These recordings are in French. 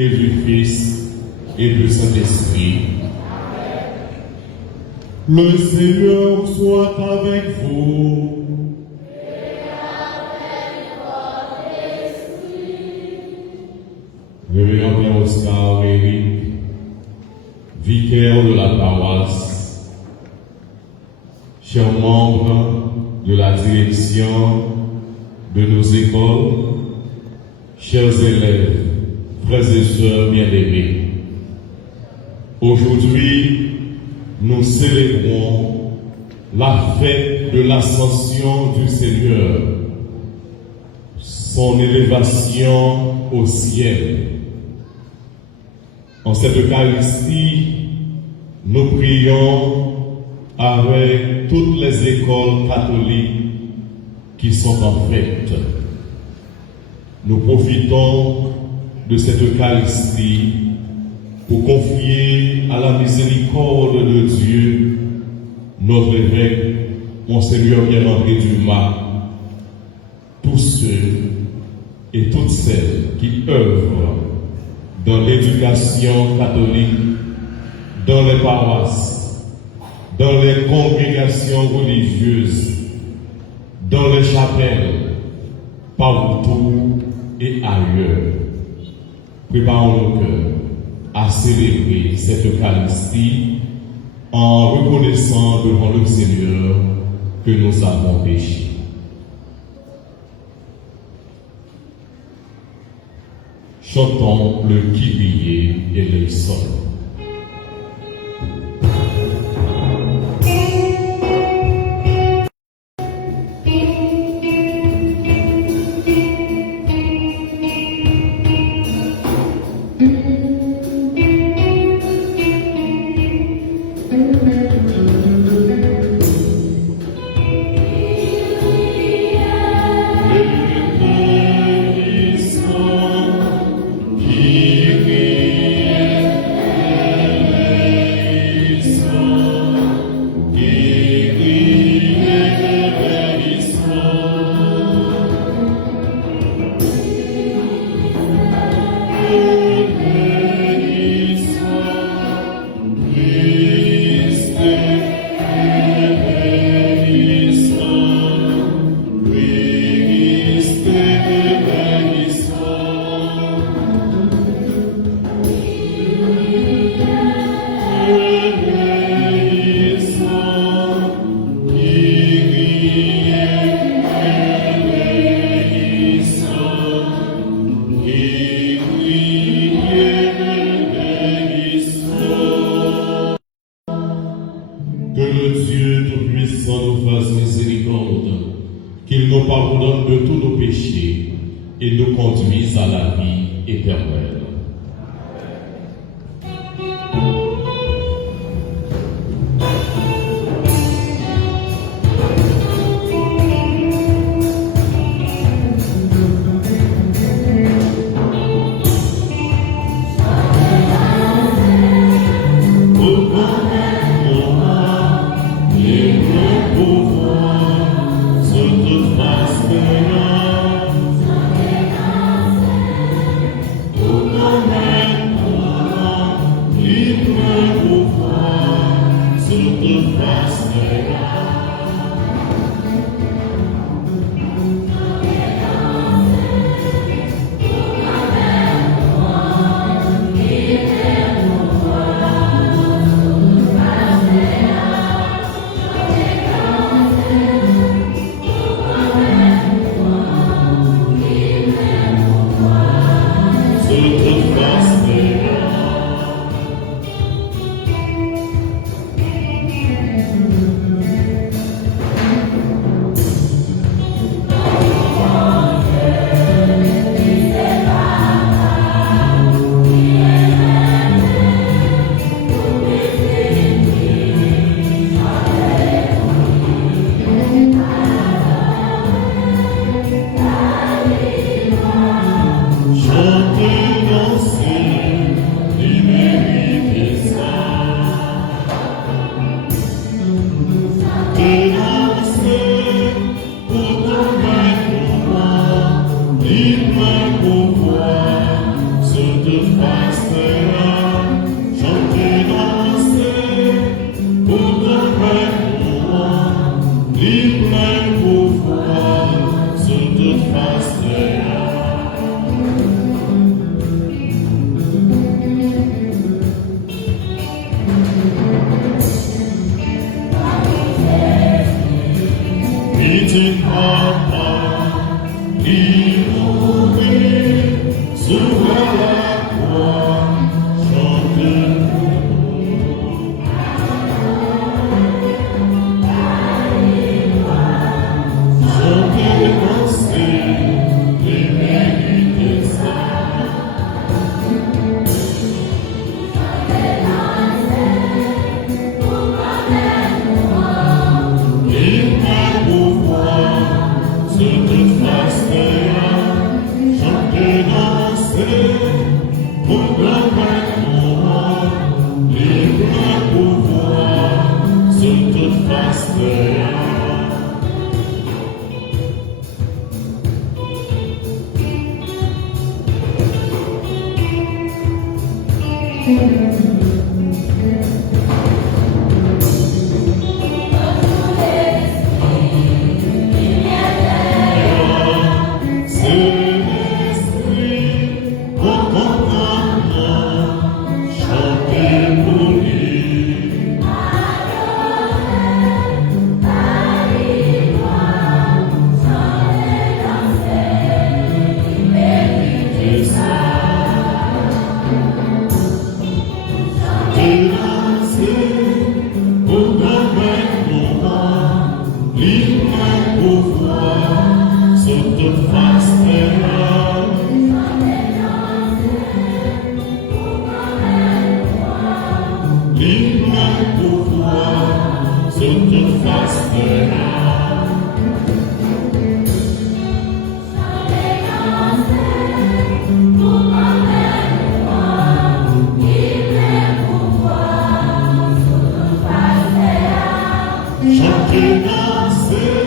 et du Fils et du Saint-Esprit. Le Seigneur soit avec vous. Révérend Père Oscar Eric, vicaire de la paroisse, chers membres de la direction de nos écoles, chers élèves, frères et sœurs bien-aimés, aujourd'hui, nous célébrons la fête de l'ascension du Seigneur, son élévation au ciel. En cette Eucharistie, nous prions avec toutes les écoles catholiques qui sont en fête. Nous profitons de cette Eucharistie pour confier à la miséricorde de Dieu notre évêque, Monseigneur Pierre-André Dumas, tous ceux et toutes celles qui œuvrent dans l'éducation catholique, dans les paroisses, dans les congrégations religieuses, dans les chapelles, partout et ailleurs. Préparons nos cœurs à célébrer cette Eucharistie en reconnaissant devant le Seigneur que nous avons péché. Chantons le Kyrie eleison. Qu'il nous pardonne de tous nos péchés et nous conduise à la vie éternelle. toute face terre, chanter, danser, pour ton plein pouvoir, libre plein pouvoir, sur toute face terre. Pitié, Papa, immobile, sur la croix, chantez pour nous. Chantez, dansez, les mérites ça. Sur toute face terre, chanter, danser,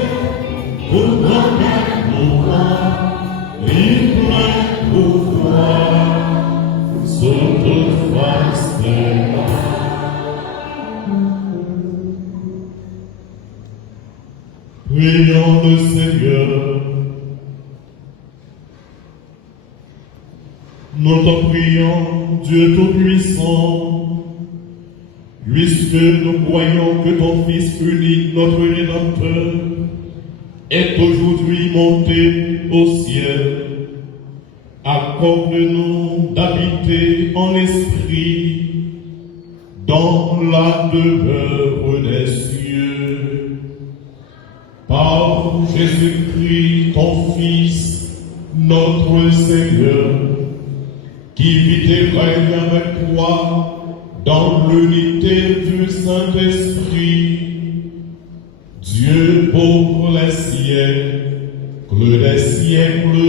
pour glorifier ton nom, libre pouvoir, sur toute face terre. Prions le Seigneur. Nous t'en prions, Dieu Tout-Puissant, puisque nous croyons que ton Fils unique, notre Rédempteur, est aujourd'hui monté au ciel. Accorde-nous d'habiter en esprit dans la demeure des cieux. Par Jésus-Christ, ton Fils, notre Seigneur, qui vit et règne avec toi dans l'unité du Saint-Esprit, Dieu pour les siècles des siècles.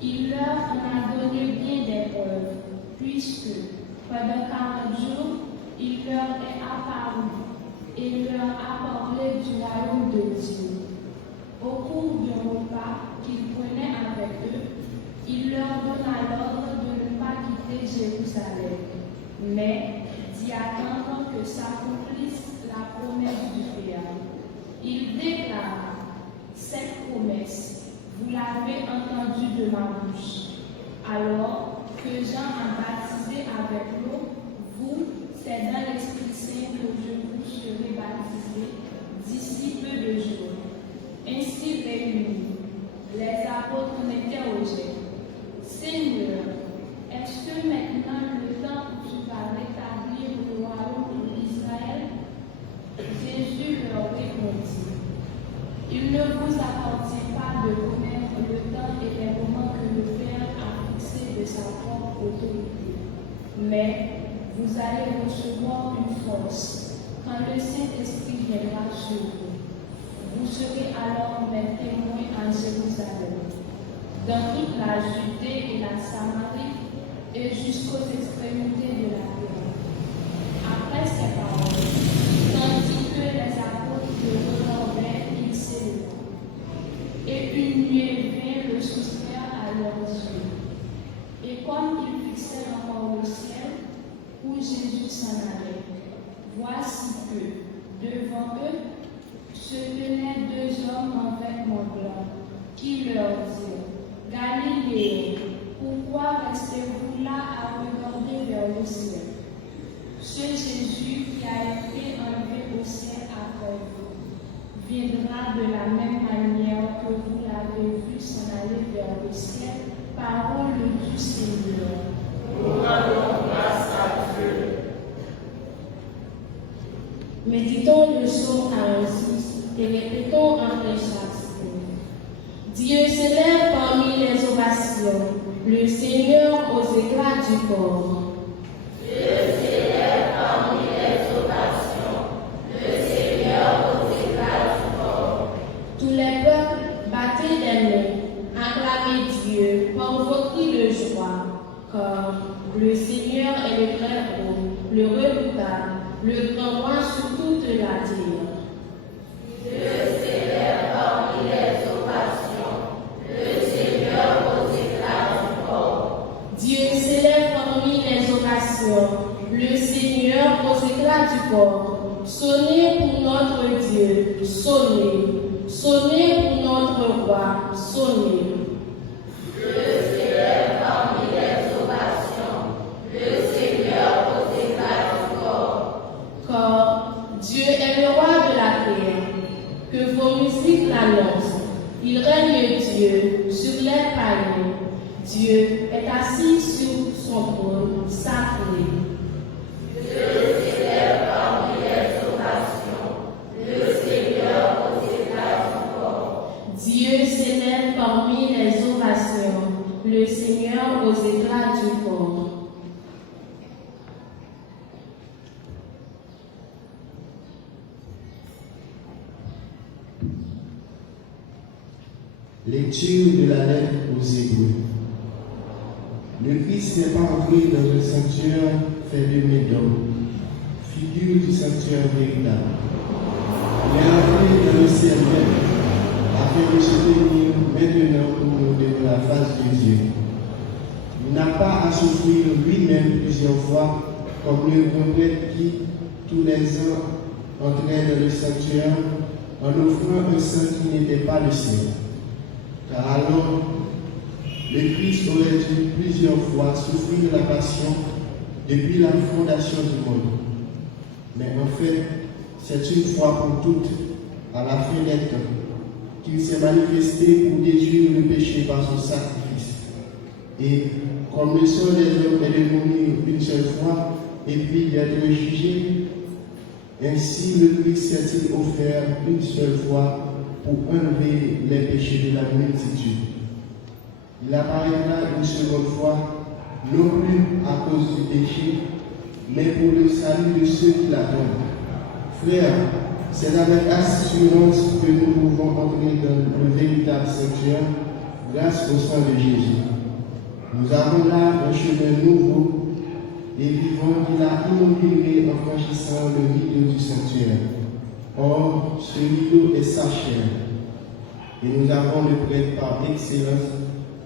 Il leur en a donné bien des preuves, puisque pendant 40 jours, il leur est apparu et leur a parlé du royaume de Dieu. Au cours du repas qu'il prenait avec eux, il leur donna l'ordre de ne pas quitter Jérusalem, mais d'y attendre que s'accomplisse la promesse du Père. Il déclara cette promesse. Vous l'avez entendu de ma bouche. Alors que Jean a baptisé avec l'eau, vous, c'est dans l'Esprit Saint que je vous serai baptisé d'ici peu de jours. Ainsi réunis, les apôtres mettaient au jet. Seigneur, est-ce que maintenant autorité. Mais vous allez recevoir une force quand le Saint-Esprit viendra sur vous. Vous serez alors mes témoins en Jérusalem, dans toute la Judée et la Samarie, et jusqu'aux extrémités de la terre. Après ces paroles, tandis que les apôtres le regardaient, il s'éleva. Et une nuée vint le soustraire à leurs yeux. Et comme ils fixaient encore le ciel, où Jésus s'en allait, voici que, devant eux, se tenaient deux hommes en vêtements blancs, qui leur dirent: Galiléens, pourquoi restez-vous là à regarder vers le ciel? Ce Jésus qui a été enlevé au ciel après vous viendra de la même manière que vous l'avez vu s'en aller vers le ciel. Parole du Seigneur. Nous rendons grâce à Dieu. Méditons le psaume 46 et répétons entre chaque mot. Dieu s'élève parmi les ovations, le Seigneur aux éclats du corps. Dieu s'élève parmi les ovations, le Seigneur aux éclats du corps. Tous les peuples, battez des mains, acclamez Dieu par vos cris de joie, car le Seigneur est le très haut, le redoutable, le grand roi sur toute la terre. Dieu s'élève parmi les ovations, le Seigneur aux éclats du corps. Dieu s'élève parmi les ovations, le Seigneur aux éclats du corps. Sonnez pour notre Dieu, sonnez. Sonnez pour notre roi, sonnez. Dieu s'élève parmi les ovations, le Seigneur aux éclats du corps. Car Dieu est le roi de la terre, que vos musiques l'annoncent. Il règne Dieu sur les païens. Dieu est assis sur son trône sacré. Dieu s'élève parmi les ovations, le Seigneur aux éclats du corps. Dieu s'élève parmi les ovations, le Seigneur aux éclats du corps. Lecture de la lettre aux Hébreux. Le Christ n'est pas entré dans un sanctuaire fait de mains d'homme, figure du sanctuaire véritable. Il est entré dans le ciel même, afin de se tenir maintenant pour nous devant la face de Dieu. Il n'a pas à souffrir lui-même plusieurs fois, comme le grand prêtre qui, tous les ans, entrait dans le sanctuaire en offrant un sang qui n'était pas le sien. Car alors, le Christ aurait dû plusieurs fois souffrir la passion depuis la fondation du monde. Mais en fait, c'est une fois pour toutes, à la fin des temps, qu'il s'est manifesté pour détruire le péché par son sacrifice. Et comme le sang des hommes est de mourir une seule fois et puis d'être jugé, ainsi le Christ s'est-il offert une seule fois pour enlever les péchés de la multitude. Il apparaîtra une seconde fois, non plus à cause du péché, mais pour le salut de ceux qui l'attendent. Frères, c'est avec assurance que nous pouvons entrer dans le véritable sanctuaire grâce au sang de Jésus. Nous avons là un chemin nouveau et vivant qu'il a inauguré en franchissant le rideau du sanctuaire. Or, ce rideau est sa chair. Et nous avons le prêtre par excellence,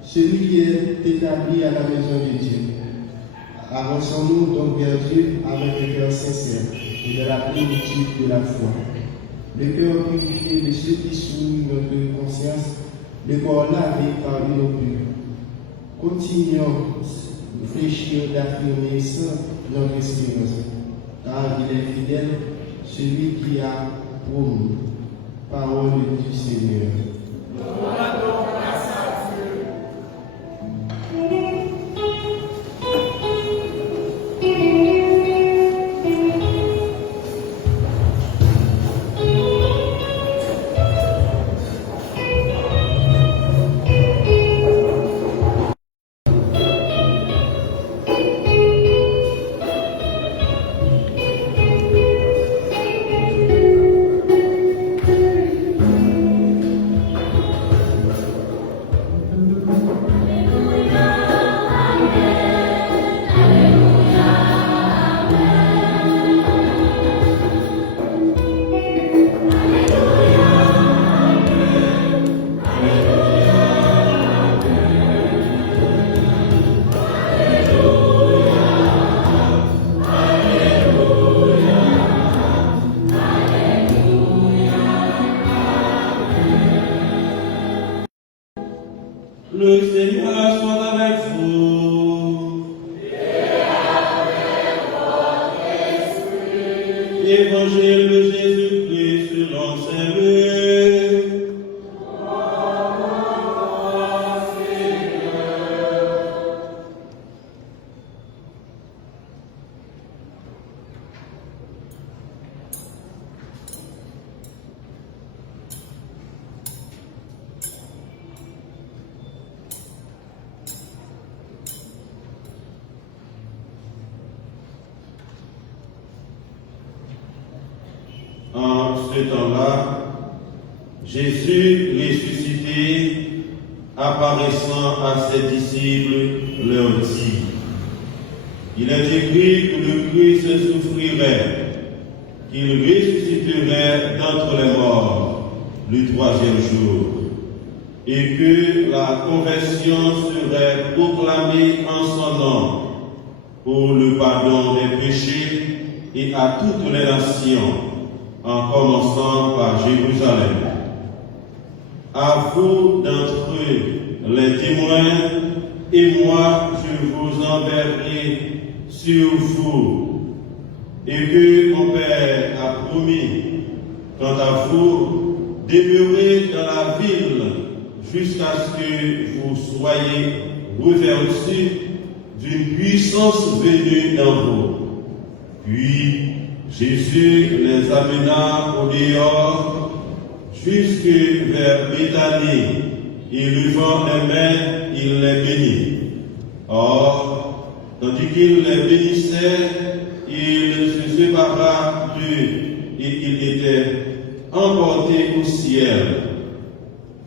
celui qui est établi à la maison de Dieu. Avançons-nous donc vers Dieu avec un cœur sincère et de la plénitude de la foi. Le cœur purifié de ceux qui souillent notre conscience, le corps lavé par une eau pure. Continuons de fléchir d'affirmer sans notre espérance, car il est fidèle, celui qui a promis. Parole du Seigneur. Nous rendons grâce à Dieu. Évangile de Jésus-Christ selon saint Luc. En ce temps-là, Jésus ressuscité, apparaissant à ses disciples, leur dit: il est écrit que le Christ souffrirait, qu'il ressusciterait d'entre les morts le troisième jour, et que la conversion serait proclamée en son nom pour le pardon des péchés et à toutes les nations, en commençant par Jérusalem. À vous d'entre eux, les témoins, et moi je vous enverrai sur vous, et que mon Père a promis. Quant à vous, demeurez dans la ville jusqu'à ce que vous soyez revêtus d'une puissance venue d'en haut. Puis Jésus les amena au dehors jusque vers Béthanie, et levant les mains, il les bénit. Or, tandis qu'il les bénissait, il se sépara d'eux et il était emporté au ciel.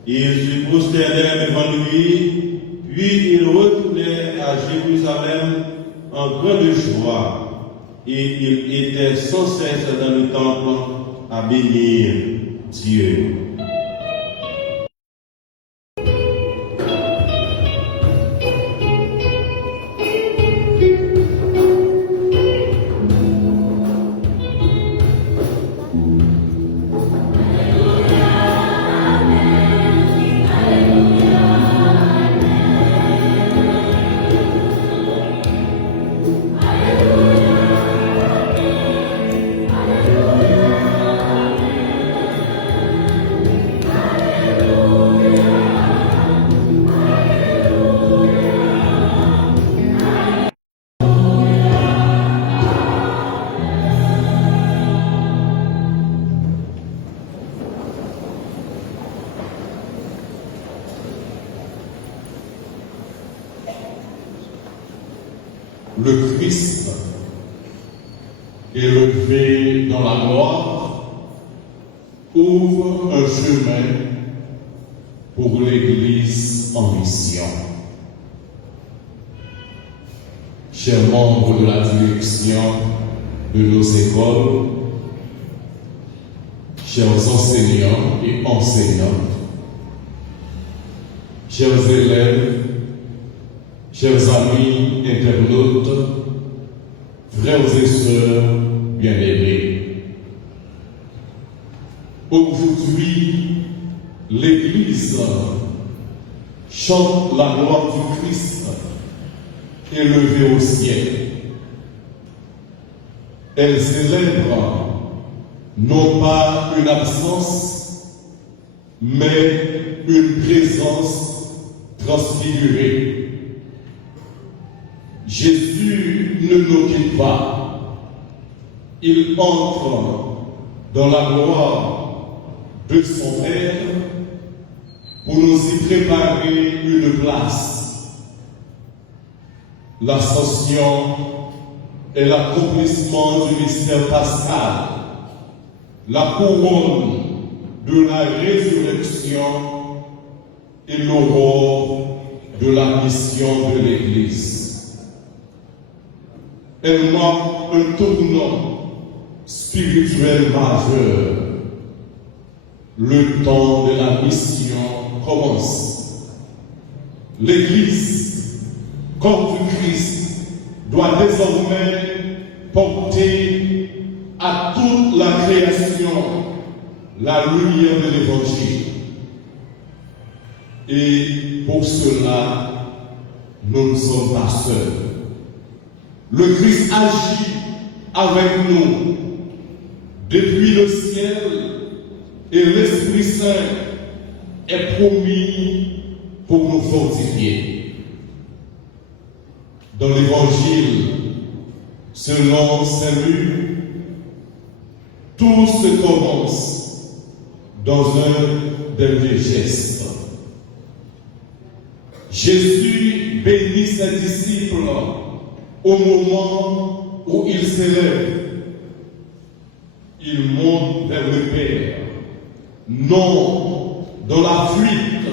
Ils se prosternèrent devant lui, puis ils retournèrent à Jérusalem en grande joie. Et il était sans cesse dans le temple à bénir Dieu. Le Christ élevé dans la gloire ouvre un chemin pour l'Église en mission. Chers membres de la direction de nos écoles, chers enseignants et enseignantes, chers élèves, chers amis internautes, frères et sœurs bien-aimés, aujourd'hui, l'Église chante la gloire du Christ élevé au ciel. Elle célèbre non pas une absence, mais une présence transfigurée. Jésus ne nous quitte pas. Il entre dans la gloire de son Père pour nous y préparer une place. L'ascension est l'accomplissement du mystère pascal, la couronne de la résurrection et l'aurore de la mission de l'Église. Elle marque un tournant spirituel majeur. Le temps de la mission commence. L'Église, corps du Christ, doit désormais porter à toute la création la lumière de l'Évangile. Et pour cela, nous ne sommes pas seuls. Le Christ agit avec nous depuis le ciel et l'Esprit Saint est promis pour nous fortifier. Dans l'Évangile, selon Saint Luc, tout se commence dans un dernier geste. Jésus bénit ses disciples au moment où ils s'élèvent. Il monte vers le Père, non dans la fuite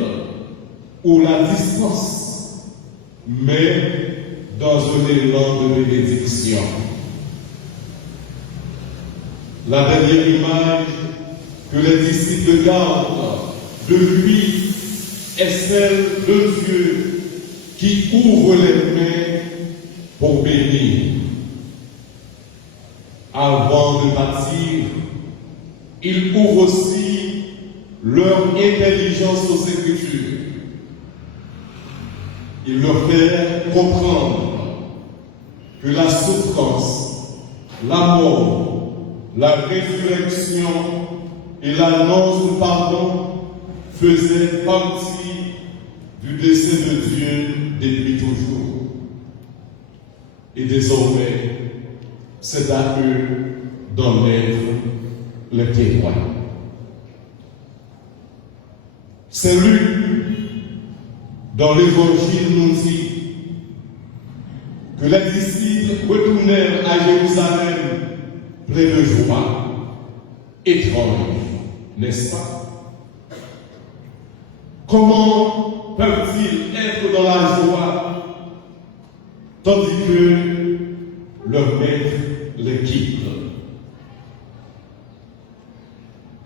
ou la distance, mais dans un élan de bénédiction. La dernière image que les disciples gardent de lui est celle de Dieu qui ouvre les mains pour bénir. Avant de partir, il ouvre aussi leur intelligence aux Écritures. Il leur fait comprendre que la souffrance, la mort, la résurrection et l'annonce du pardon faisaient partie du dessein de Dieu depuis toujours. Et désormais, c'est à eux d'en être les témoins. C'est Luc, dans l'Évangile, nous dit que les disciples retournèrent à Jérusalem pleins de joie. Étrange, n'est-ce pas? Comment peuvent-ils être dans la joie tandis que leur maître les quitte?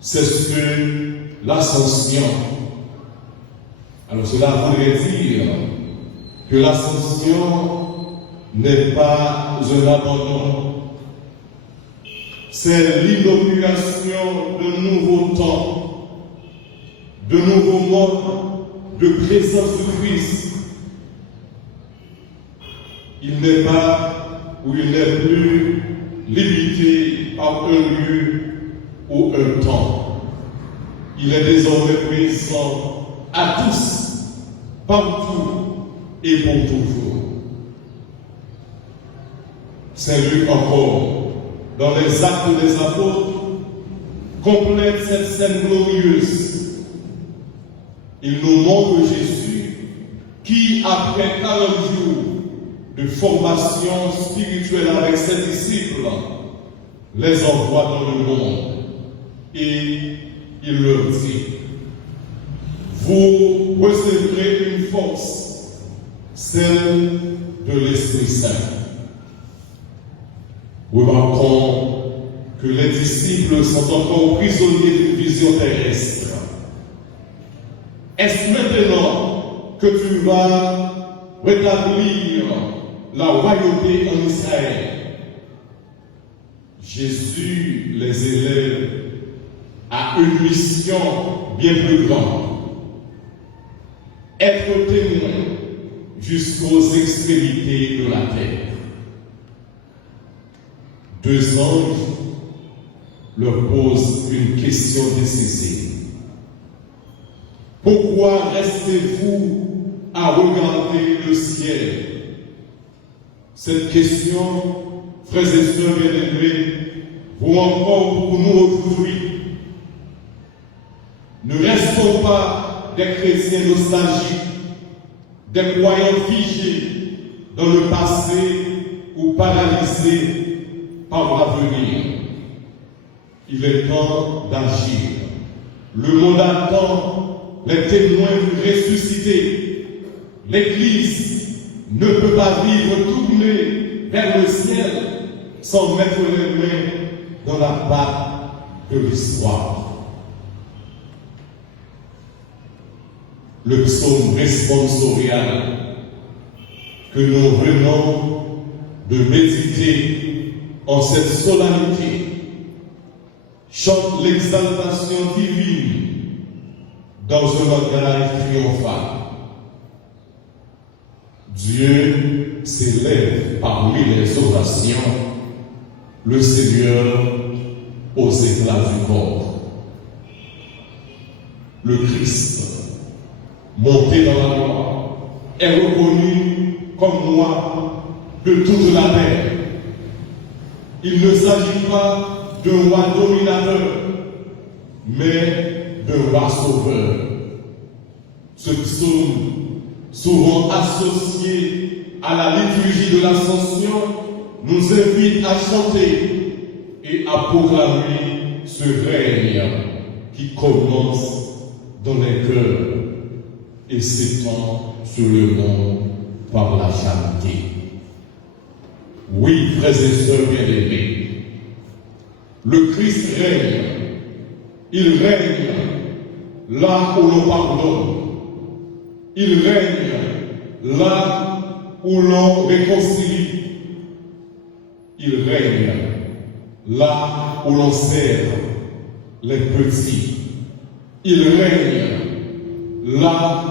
C'est ce que l'ascension. Alors cela voudrait dire que l'ascension n'est pas un abandon. C'est l'inauguration de nouveaux temps, de nouveaux modes de présence de Christ. Il n'est pas ou il n'est plus limité par un lieu ou un temps. Il est désormais présent à tous, partout et pour toujours. Saint Luc encore, dans les Actes des Apôtres, complète cette scène glorieuse. Il nous montre Jésus qui, après 40 jours de formation spirituelle avec ses disciples, les envoie dans le monde. Et il leur dit: vous recevrez une force, celle de l'Esprit Saint. Remarquons que les disciples sont encore prisonniers d'une vision terrestre. Est-ce maintenant que tu vas rétablir la royauté en Israël? Jésus les élève à une mission bien plus grande. Être témoin jusqu'aux extrémités de la terre. 2 anges leur posent une question décisive. Pourquoi restez-vous à regarder le ciel? Cette question, frères et sœurs bien-aimés, vaut encore pour nous aujourd'hui. Ne restons pas des chrétiens nostalgiques, des croyants figés dans le passé ou paralysés par l'avenir. Il est temps d'agir. Le monde attend les témoins ressuscités. L'Église ne peut pas vivre tournée vers le ciel sans mettre les mains dans la pâte de l'histoire. Le psaume responsorial que nous venons de méditer en cette solennité chante l'exaltation divine dans un langage triomphal. Dieu s'élève parmi les orations, le Seigneur aux éclats du corps. Le Christ, monté dans la gloire, est reconnu comme roi de toute la terre. Il ne s'agit pas d'un roi dominateur, mais d'un roi sauveur. Ce psaume, souvent associé à la liturgie de l'Ascension, nous invite à chanter et à proclamer ce règne qui commence dans les cœurs et s'étend sur le monde par la charité. Oui, frères et sœurs bien-aimés, le Christ règne. Il règne là où l'on pardonne. Il règne là où l'on réconcilie. Il règne là où l'on sert les petits. Il règne là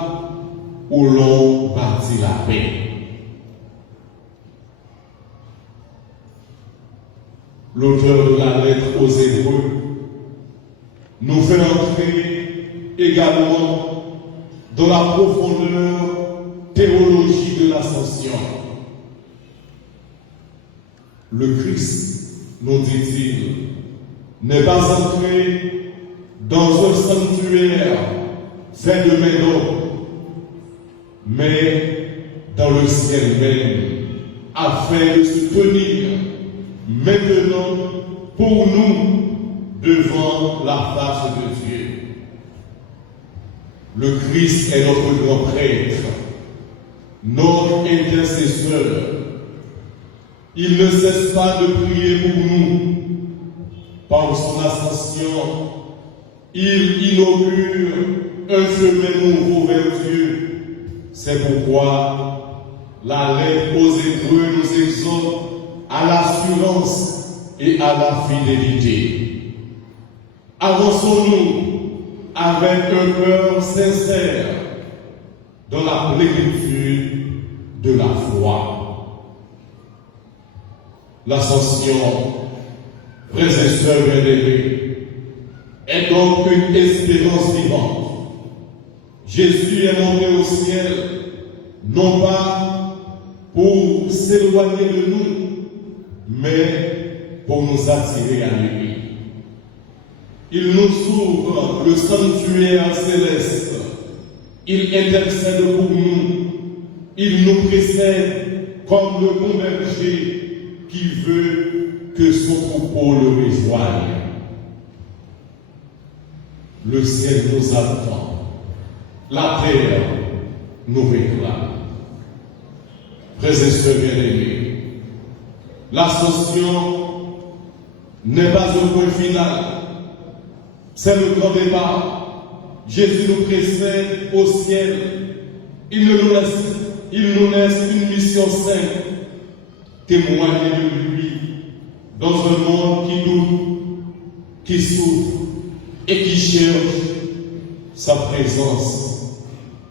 où l'on bâtit la paix. L'auteur de la lettre aux Hébreux nous fait entrer également dans la profondeur théologie de l'Ascension. Le Christ, nous dit-il, n'est pas entré dans un sanctuaire fait de main d'homme, mais dans le ciel même, afin de se tenir maintenant pour nous devant la face de Dieu. Le Christ est notre grand prêtre, notre intercesseur. Il ne cesse pas de prier pour nous. Par son ascension, il inaugure un chemin nouveau vers Dieu. C'est pourquoi la lettre aux Hébreux nous exhorte à l'assurance et à la fidélité. Avançons-nous avec un cœur sincère dans la plénitude de la foi. L'ascension, frères et sœurs bien-aimés, est donc une espérance vivante. Jésus est monté au ciel, non pas pour s'éloigner de nous, mais pour nous attirer à lui. Il nous ouvre le sanctuaire céleste. Il intercède pour nous. Il nous précède comme le bon berger qui veut que son troupeau le rejoigne. Le ciel nous attend. La terre nous réclame. Frères et sœurs bien-aimés, l'ascension n'est pas un point final. C'est le grand départ. Jésus nous précède au ciel. Il nous laisse une mission simple. Témoigner de lui dans un monde qui doute, qui souffre et qui cherche sa présence.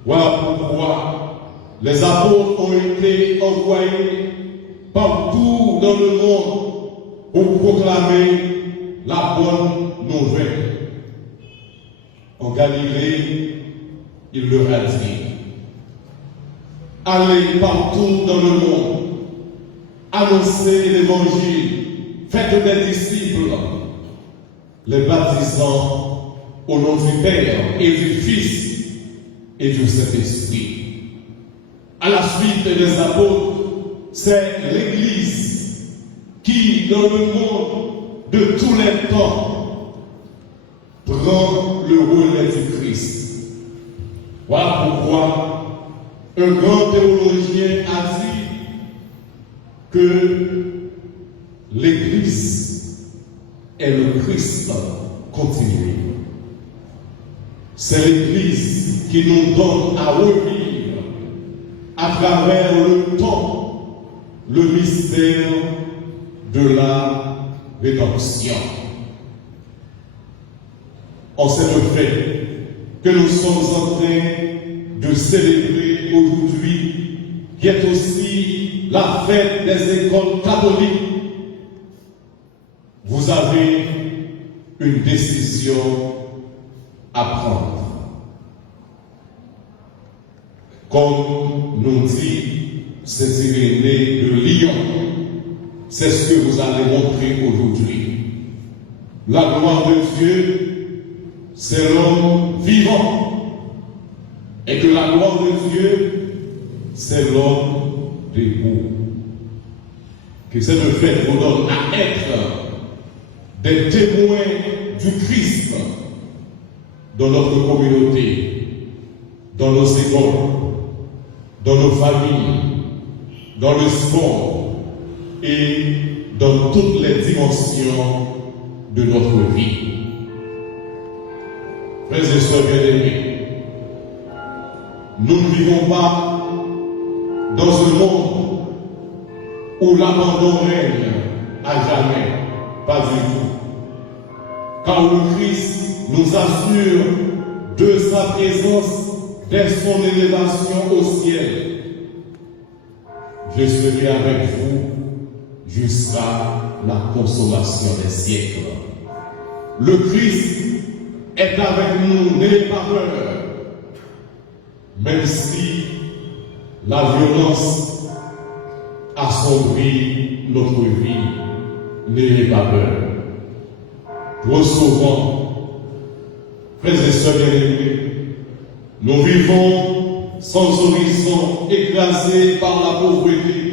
Voilà pourquoi les apôtres ont été envoyés partout dans le monde pour proclamer la bonne nouvelle. En Galilée, il leur a dit: allez partout dans le monde, annoncez l'évangile, faites des disciples, les baptisant au nom du Père et du Fils et du Saint-Esprit. À la suite des apôtres, c'est l'Église qui, dans le monde de tous les temps, prend le relais du Christ. Voilà pourquoi un grand théologien a dit que l'Église est le Christ continué. C'est l'Église qui nous donne à revivre à travers le temps le mystère de la rédemption. En cette fête que nous sommes en train de célébrer aujourd'hui, qui est aussi la fête des écoles catholiques, vous avez une décision à prendre. Comme nous dit Saint Irénée de Lyon, c'est ce que vous allez montrer aujourd'hui. La gloire de Dieu, c'est l'homme vivant. Et que la gloire de Dieu, c'est l'homme debout. Que cette fête vous donne à être des témoins du Christ dans notre communauté, dans nos écoles, dans nos familles, dans le sport et dans toutes les dimensions de notre vie. Frères et sœurs bien-aimés, nous ne vivons pas dans un monde où l'abandon règne à jamais, pas du tout. Car le Christ nous assure de sa présence dès son élévation au ciel. Je serai avec vous jusqu'à la consommation des siècles. Le Christ est avec nous, n'ayez pas peur. Même si la violence assombrit notre vie, n'ayez pas peur. Trop souvent, frères et sœurs bien-aimés, nous vivons sans horizon, écrasés par la pauvreté,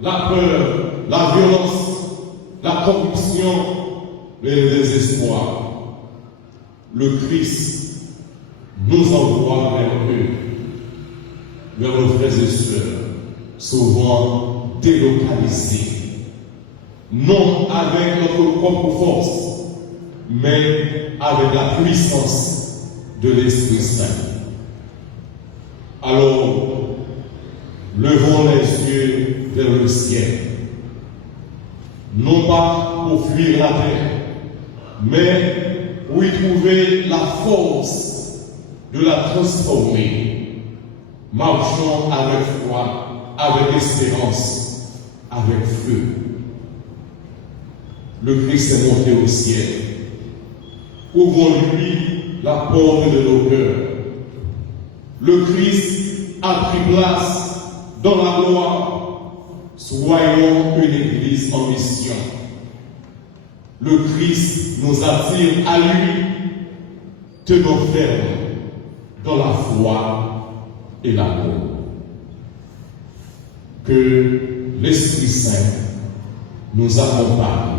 la peur, la violence, la corruption et le désespoir. Le Christ nous envoie vers eux, vers nos frères et sœurs, souvent délocalisés, non avec notre propre force, mais avec la puissance de l'Esprit Saint. Alors, levons les yeux vers le ciel, non pas pour fuir la terre, mais pour y trouver la force de la transformer. Marchons avec foi, avec espérance, avec feu. Le Christ est monté au ciel. Ouvrons-lui la porte de nos cœurs. Le Christ a pris place dans la gloire. Soyons une église en mission. Le Christ nous attire à lui. Tenons ferme dans la foi et l'amour. Que l'Esprit Saint nous accompagne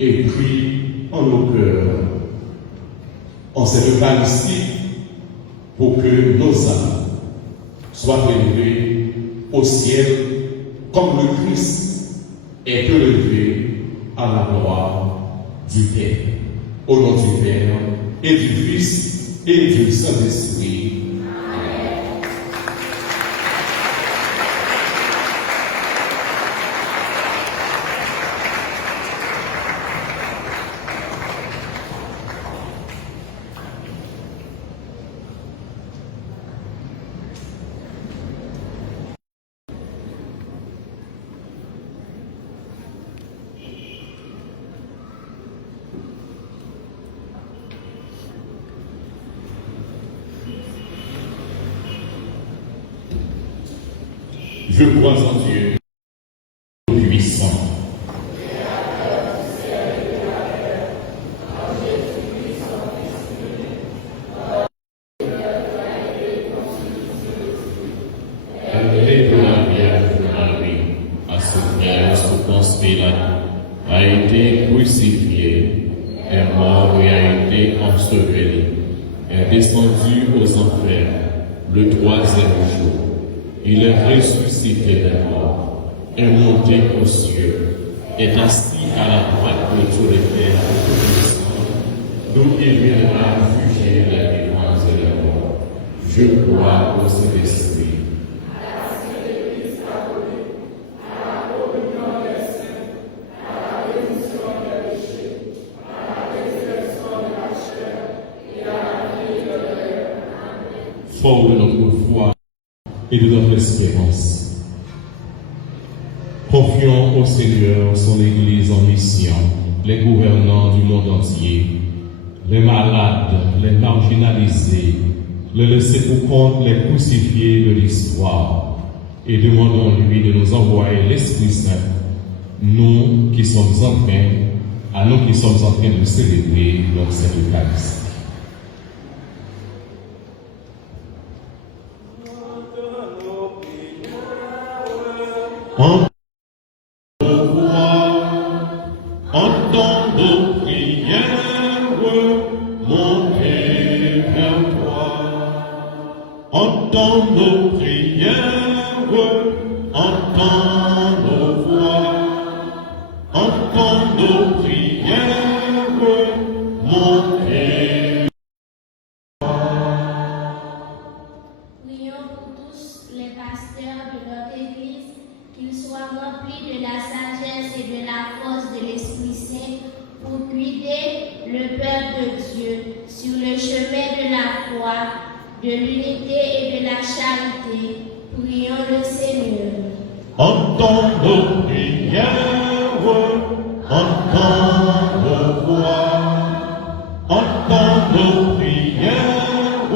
et prie en nos cœurs en cette Eucharistie pour que nos âmes soient élevées au ciel comme le Christ est élevé à la gloire du Père. Au nom du Père et du Fils et du Saint-Esprit. Je crois en Dieu, puissant. Elle est de la Vierge Marie, à ce terre sous Ponce Pilate, a été crucifié, est mort et a été enseveli, est descendu aux enfers le troisième jour. Il est ressuscité des morts, est monté aux cieux, est assis à la droite de tous les pères et d'où il viendra juger les vivants et les morts. Je crois au Saint-Esprit. Fort de notre foi et de notre espérance. Confions au Seigneur son Église en mission les gouvernants du monde entier, les malades, les marginalisés, les laissés pour compte, les crucifiés de l'histoire, et demandons-lui de nous envoyer l'Esprit Saint, nous qui sommes en train de célébrer dans cette Eucharistie. Entends nos prières, montez vers toi. Entends nos prières, entends nos voix. Entends nos prières, montez. Prions pour tous les pasteurs de notre Église, qu'ils soient remplis de la sagesse et de la force de l'Esprit Saint pour guider le peuple de Dieu sur le chemin de la foi, de l'unité et de la charité. Prions le Seigneur. Entends nos prières, entends nos voix, entends nos prières,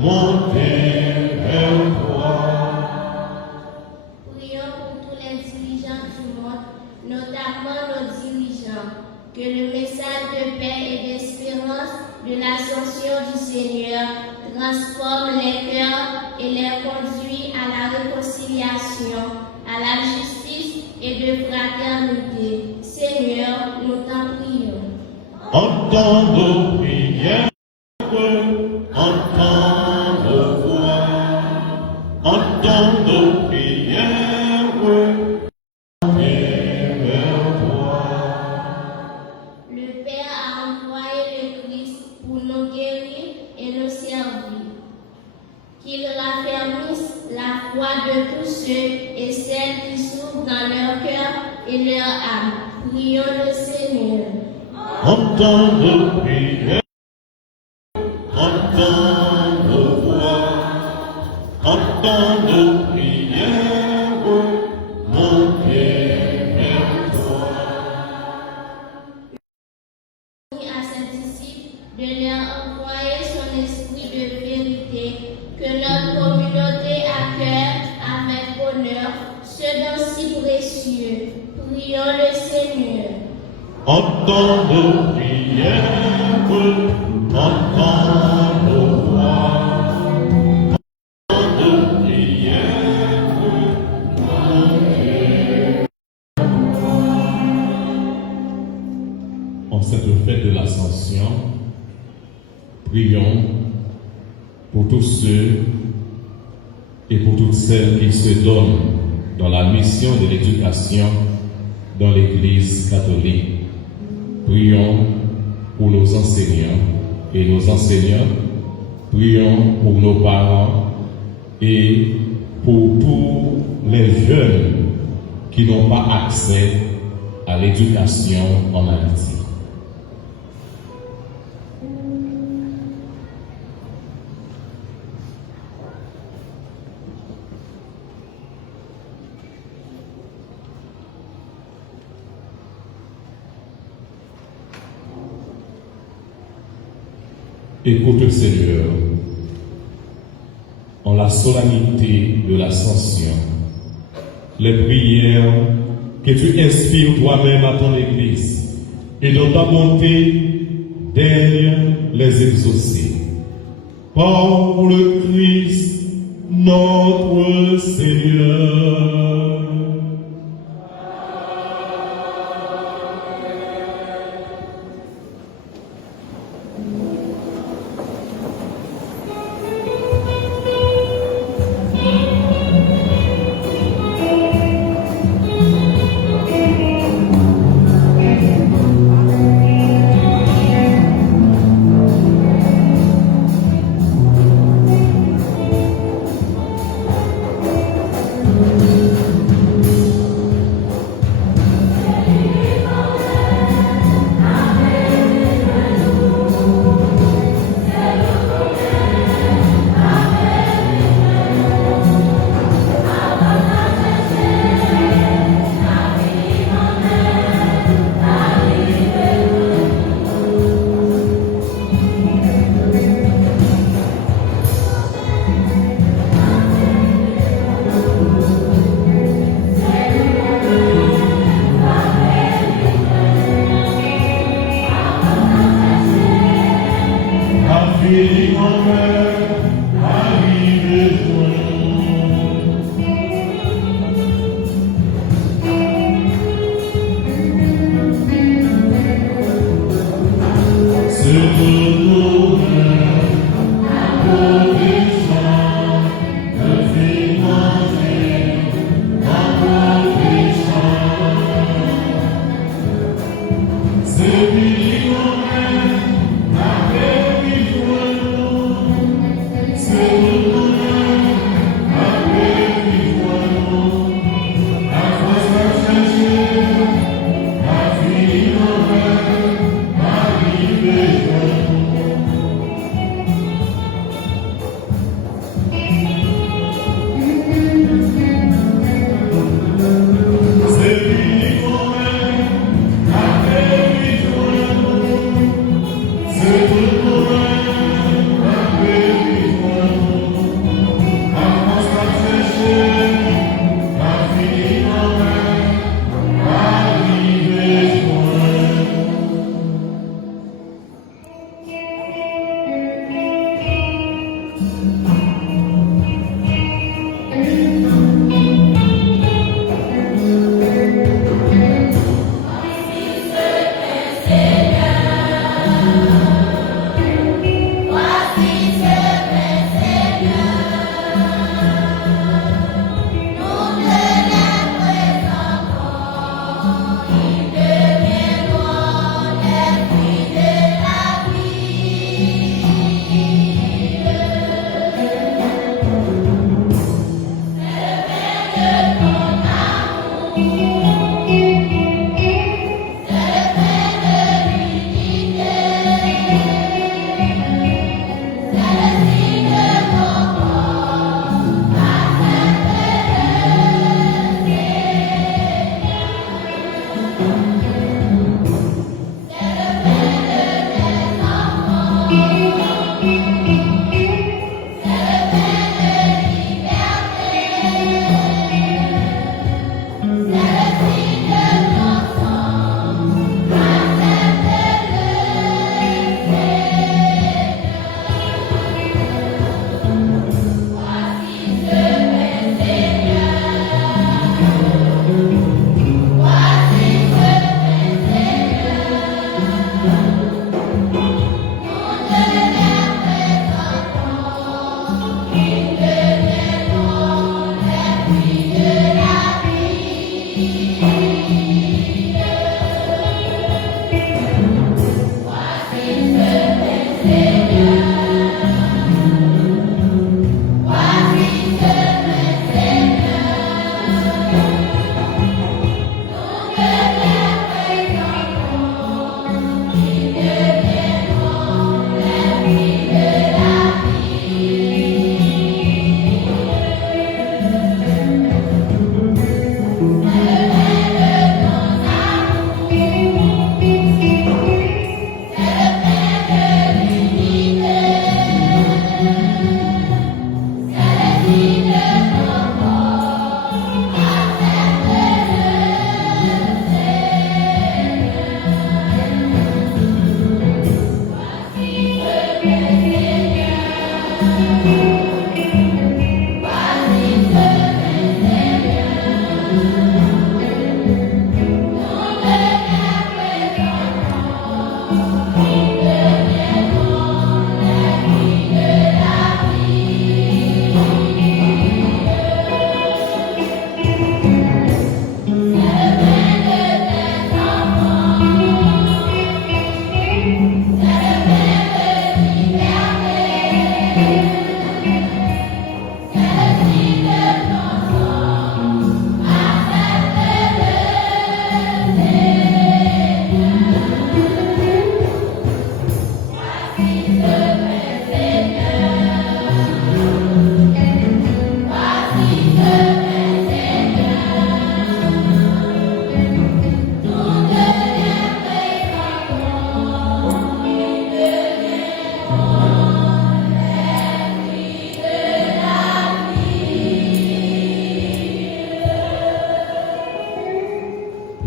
montez vers toi. Prions pour tous les dirigeants du monde, notamment nos dirigeants, que le message de paix et d'espérance de l'ascension du Seigneur transforme les cœurs et les conduit à la réconciliation, à la justice et de fraternité. Seigneur, nous t'en prions. Entends nos prières, entends nos voix, entends nos prières, montez vers toi. Le Père a envoyé le Christ pour nous guérir et nous servir. Qu'il raffermisse la foi de tous ceux et celles qui souffrent dans leur cœur et leur âme. Prions le Seigneur. Entends nos prières, entends nos voix, entends nos prières, montez vers toi. À ses disciples de leur envoyer son esprit de vérité, que notre communauté accueille avec bonheur ce don si précieux. Prions le Seigneur. Entends nos prières, entends nos voix, entends nos prières, montez. En cette fête de l'Ascension, prions pour tous ceux et pour toutes celles qui se donnent dans la mission de l'éducation dans l'Église catholique. Prions pour nos enseignants et nos enseignantes. Prions pour nos parents et pour tous les jeunes qui n'ont pas accès à l'éducation en Haïti. Écoute, Seigneur, en la solennité de l'Ascension, les prières que tu inspires toi-même à ton Église et dans ta bonté, daigne les exaucer. Par le Christ, notre Seigneur.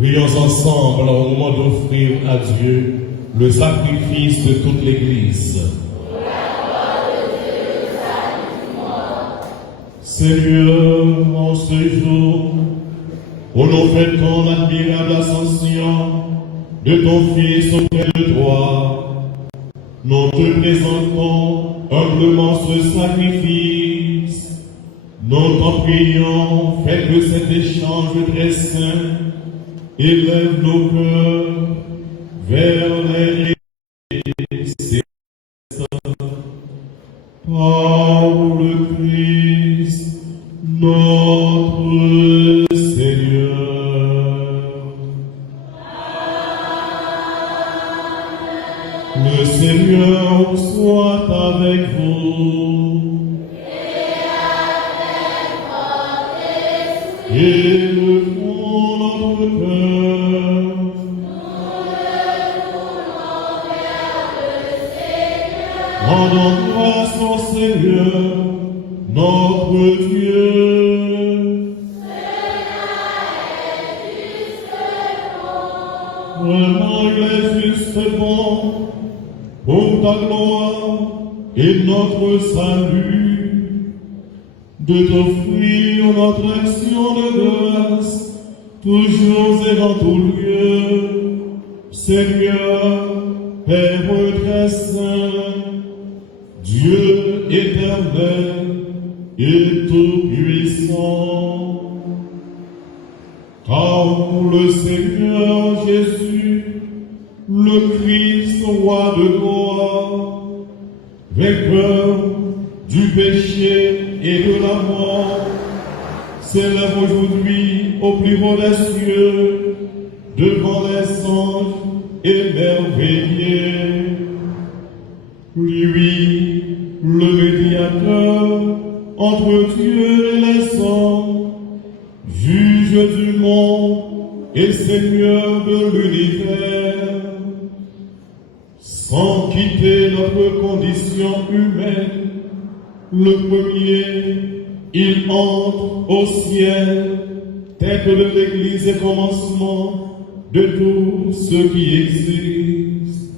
Prions ensemble au moment d'offrir à Dieu le sacrifice de toute l'Église. Seigneur, en ce jour, où nous fêtons l'admirable ascension de ton Fils auprès de toi, nous te présentons humblement ce sacrifice. Nous t'en prions, fais que cet échange très saint élève nos cœurs vers Le Seigneur soit avec vous. Élevons notre cœur. Rendons grâce au Seigneur, notre Dieu. Vraiment, il est juste bon pour ta gloire et notre salut de t'offrir notre action de grâce, toujours et dans tout lieu. Seigneur, Père très saint, Dieu éternel et tout-puissant, car le Seigneur Jésus, le Christ, roi de gloire, vainqueur du péché et de la mort, s'élève aujourd'hui au plus haut des cieux, devant les anges émerveillés. Lui, le médiateur entre Dieu et les hommes, juge du monde et Seigneur de l'univers, sans quitter notre condition humaine. Le premier, il entre au ciel, tête de l'Église et commencement de tout ce qui existe,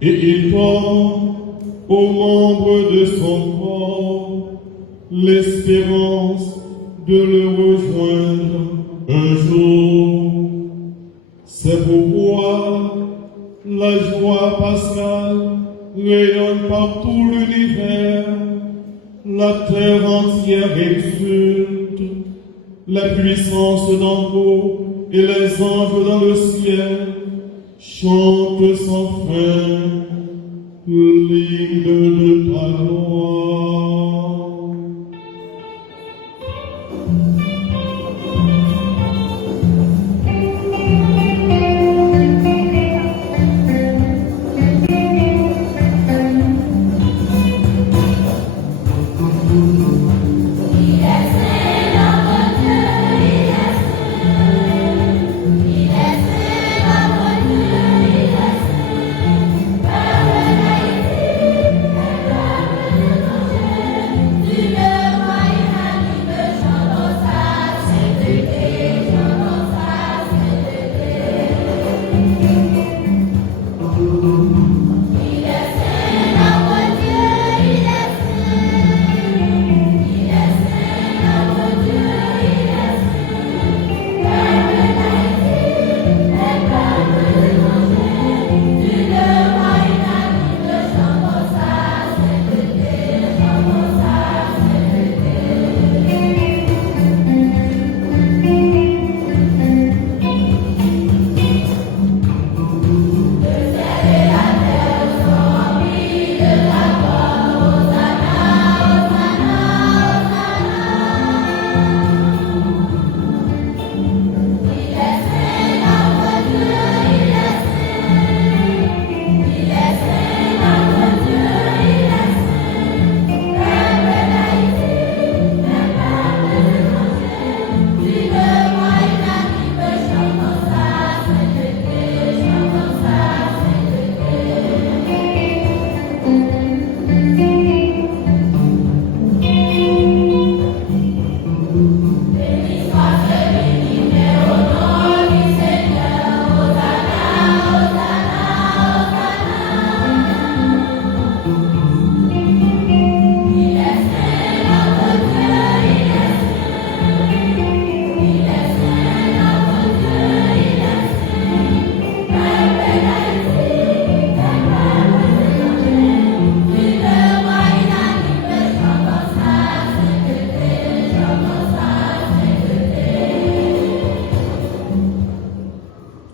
et il donne aux membres de son corps l'espérance de le rejoindre un jour. C'est pourquoi la joie pascale rayonne par tout l'univers, la terre entière exulte, la puissance d'en haut et les anges dans le ciel chantent sans fin l'hymne de ta gloire.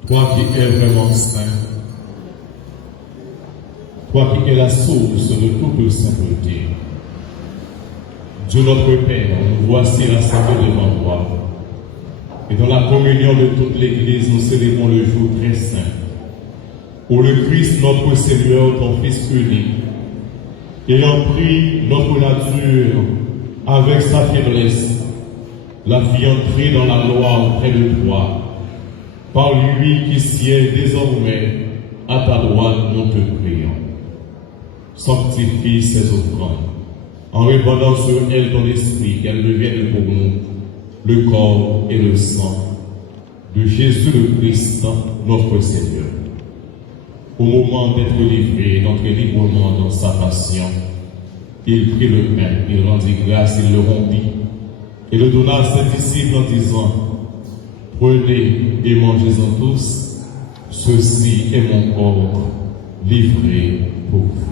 Toi qui es vraiment saint, toi qui es la source de toute sainteté, Dieu notre Père, nous voici rassemblés devant toi. Et dans la communion de toute l'Église, nous célébrons le jour très saint, Pour le Christ, notre Seigneur, ton Fils unique, ayant pris notre nature avec sa faiblesse, la fit entrer dans la loi auprès de toi. Par lui qui sied désormais à ta droite, nous te prions. Sanctifie ces offrandes, en répandant sur elles ton esprit, qu'elles deviennent pour nous le corps et le sang de Jésus le Christ, notre Seigneur. Au moment d'être livré, d'entrer librement dans sa passion, il prit le pain, il rendit grâce, il le rompit, et le donna à ses disciples en disant, prenez et mangez-en tous, ceci est mon corps livré pour vous.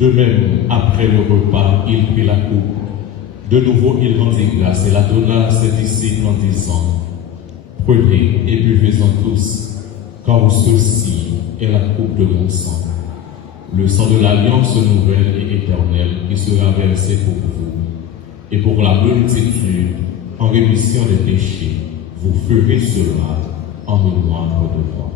De même, après le repas, il prit la coupe. De nouveau, il rendit grâce et la donna à ses disciples en disant, prenez et buvez-en tous, car ceci est la coupe de mon sang, le sang de l'alliance nouvelle et éternelle qui sera versé pour vous et pour la multitude en rémission des péchés. Vous ferez cela en mémoire de moi.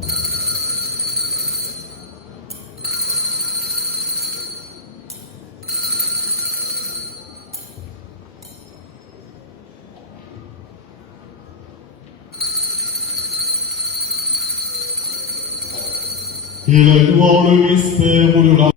Il est dans le mystère de la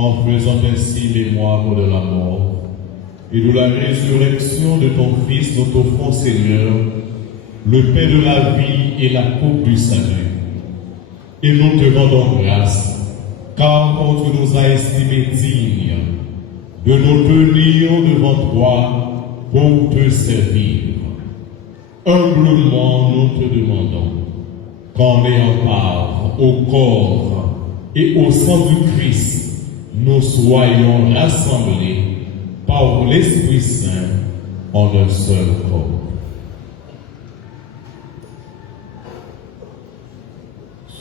en faisant ainsi mémoire de la mort et de la résurrection de ton Fils, nous t'offrons, Seigneur, le pain de la vie et la coupe du salut. Et nous te rendons grâce, car tu nous as estimés dignes de nous tenir devant toi pour te servir. Humblement, nous te demandons qu'en ayant part au corps et au sang du Christ, nous soyons rassemblés par l'Esprit Saint en un seul corps.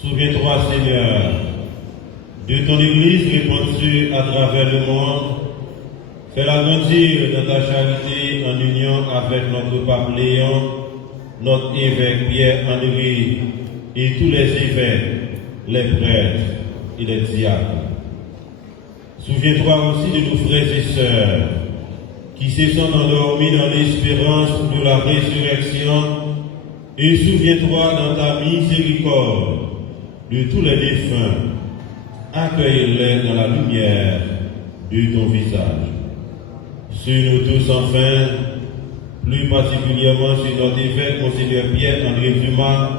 Souviens-toi, Seigneur, de ton Église répandue à travers le monde. Fais-la grandir dans ta charité en union avec notre pape Léon, notre évêque Pierre-Henri et tous les évêques, les prêtres et les diacres. Souviens-toi aussi de nos frères et sœurs qui se sont endormis dans l'espérance de la résurrection, et souviens-toi dans ta miséricorde de tous les défunts. Accueille-les dans la lumière de ton visage. Sur nous tous enfin, plus particulièrement sur notre évêque, Monseigneur Pierre-André Dumas,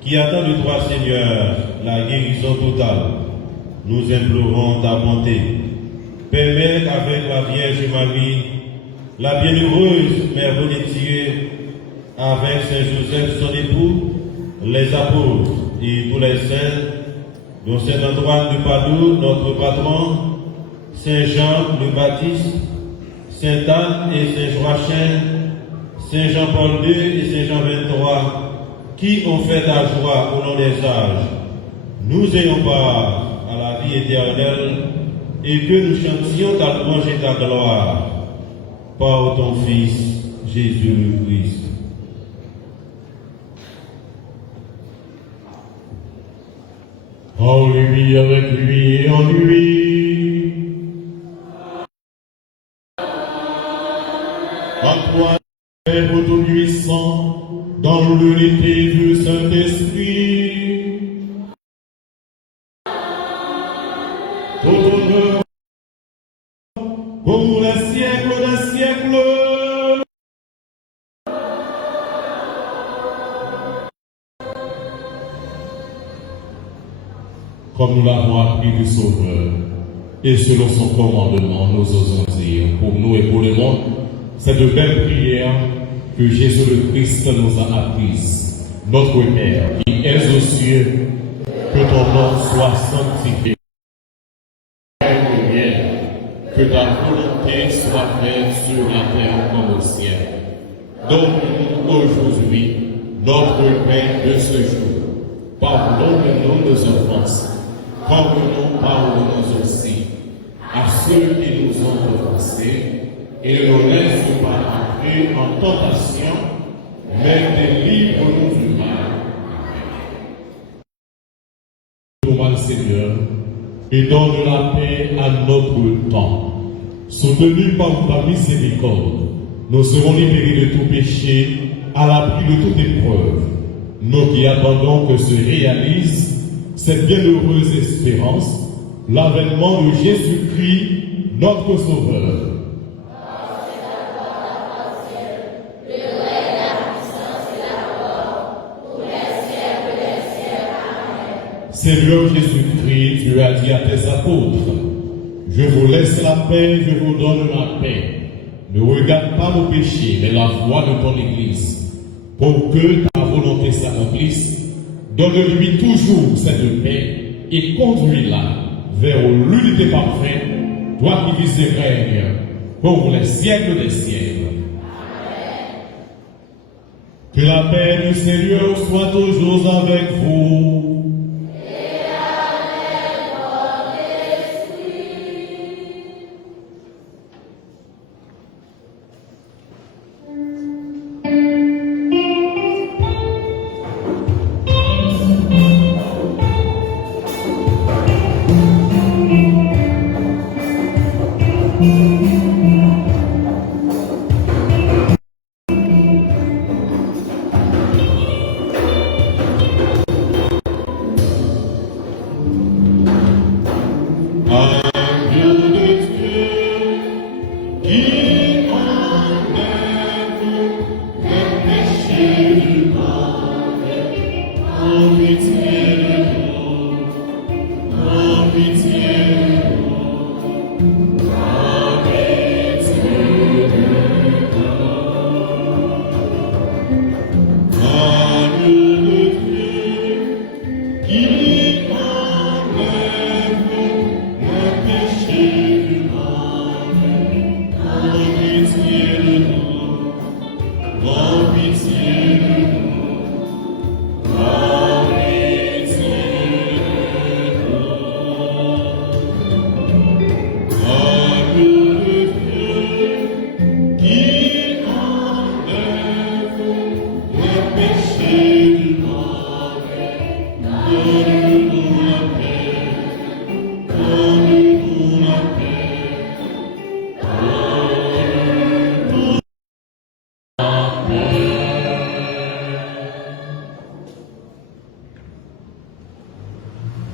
qui attend de toi, Seigneur, la guérison totale. Nous implorons ta bonté. Permets qu'avec la Vierge Marie, la bienheureuse Mère Bonne-Dieu, avec Saint Joseph son époux, les apôtres et tous les saints, dont Saint Antoine de Padoue, notre patron, Saint Jean le Baptiste, Saint Anne et Saint Joachim, Saint Jean-Paul II et Saint Jean XXIII, qui ont fait ta joie au long des âges, nous ayons part à la vie éternelle et que nous chantions ta louange et ta gloire par ton Fils, Jésus le Christ. En lui, avec lui et en lui. À toi, Père Tout-Puissant, dans l'unité du Saint-Esprit, tout honneur pour les siècles des siècles. comme nous l'avons appris du Sauveur, et selon son commandement, nous osons dire pour nous et pour le monde, cette belle prière que Jésus le Christ nous a apprise. Notre Père, qui es aux cieux, que ton nom soit sanctifié. Que ta volonté soit faite sur la terre comme au ciel. Donne-nous aujourd'hui notre pain de ce jour. Pardonne-nous nos offenses, comme nous pardonnons aussi à ceux qui nous ont offensés, et ne nous laisse pas entrer en tentation, mais délivre-nous du mal. Amen. Seigneur, et donne la paix à notre temps. Soutenus par ta miséricorde, nous serons libérés de tout péché, à l'abri de toute épreuve. Nous qui attendons que se réalise cette bienheureuse espérance, l'avènement de Jésus-Christ, notre Sauveur. Seigneur Jésus-Christ, tu as dit à tes apôtres, je vous laisse la paix, je vous donne la paix. Ne regarde pas nos péchés, mais la foi de ton Église. Pour que ta volonté s'accomplisse, donne-lui toujours cette paix et conduis-la vers l'unité parfaite, toi qui vis et règnes pour les siècles des siècles. Amen. Que la paix du Seigneur soit toujours avec vous.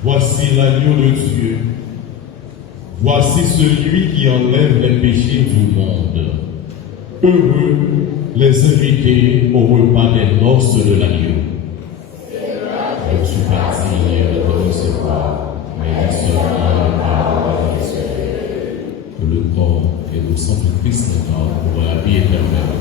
Voici l'agneau de Dieu. Voici celui qui enlève les péchés du monde. Heureux les invités au repas des noces de l'agneau. Je ne suis pas digne de recevoir, mais dis seulement la parole de Dieu. Que le corps et le sang de Christ pour la vie éternelle.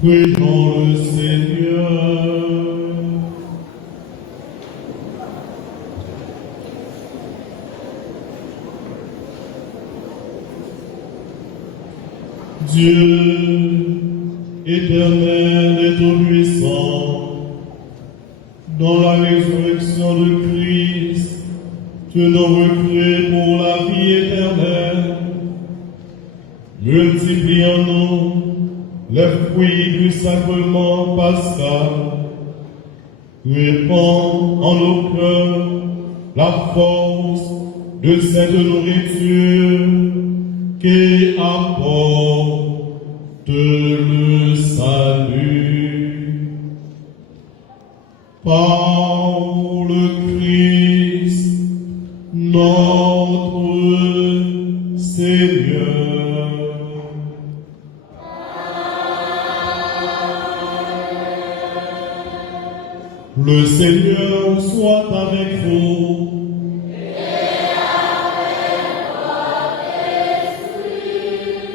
Prions le Seigneur. Dieu, éternel et tout-puissant, dans la résurrection de Christ, tu nous recrées pour la vie éternelle. Multiplie en nous les fruits du sacrement pascal. Répands en nos cœurs la force de cette nourriture qui apporte le salut. Par le Christ, notre Seigneur. Le Seigneur soit avec vous.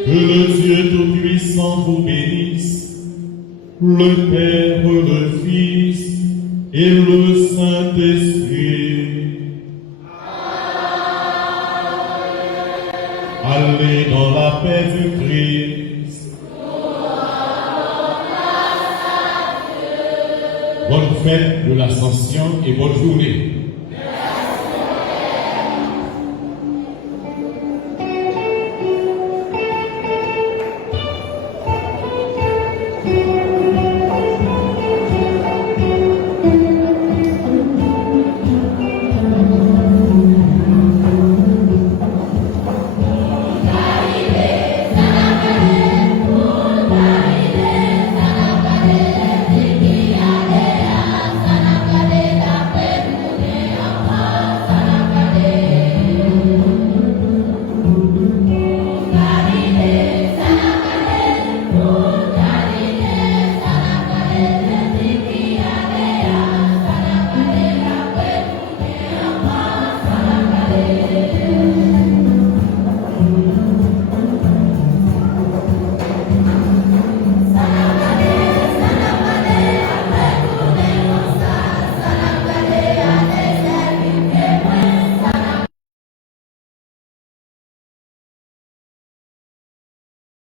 Que le Dieu Tout-Puissant vous bénisse, le Père, le Fils et le Saint-Esprit. Allez dans la paix du Christ. Bonne fête de l'Ascension et bonne journée.